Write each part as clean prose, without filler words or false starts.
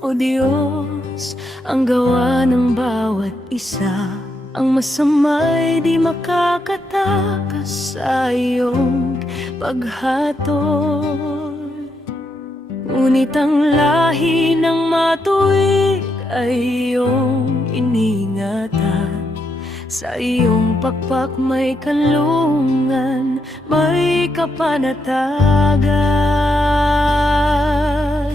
o Diyos, ang gawa ng bawat isa. Ang masama'y di makakatakas sa iyong paghatol. Ngunit ang lahi ng matuwid ay iyong iningatan. Sa iyong pakpak may kanlungan, may kapanatagan.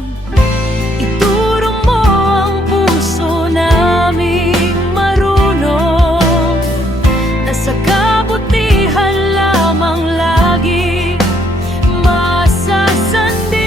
Ituro mo ang puso naming marunong, na sa kabutihan lamang lagi masasandi.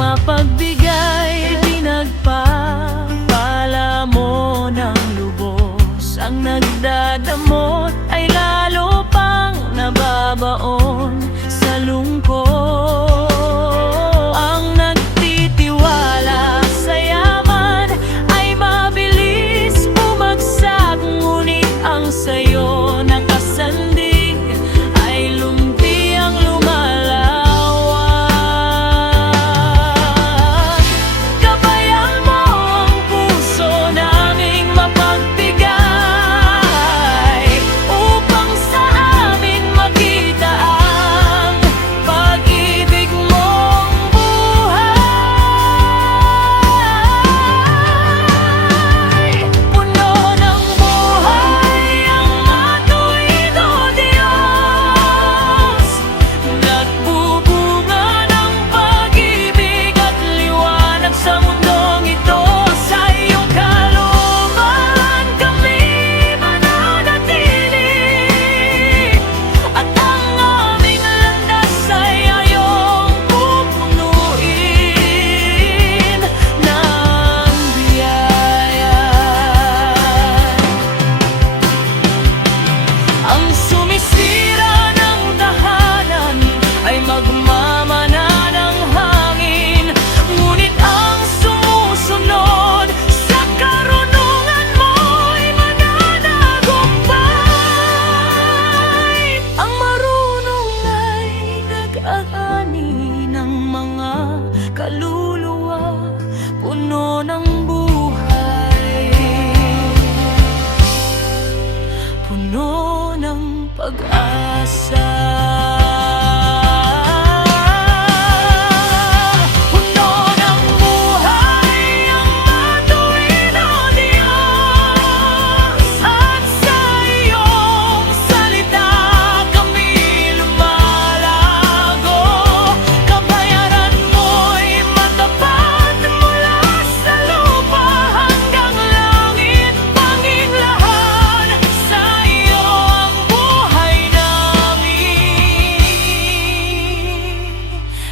Mapagbigay, pinagpapala mo ng lubos. Ang nagdadamot ay lalo pang nababaon sa lungkot. Ang nagtitiwala sa yaman ay mabilis bumagsak, ngunit ang sayo nakasandig ay lumpiang lumalaw. Kaluluwa, puno ng buhay, puno ng pag-asa.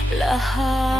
Lahat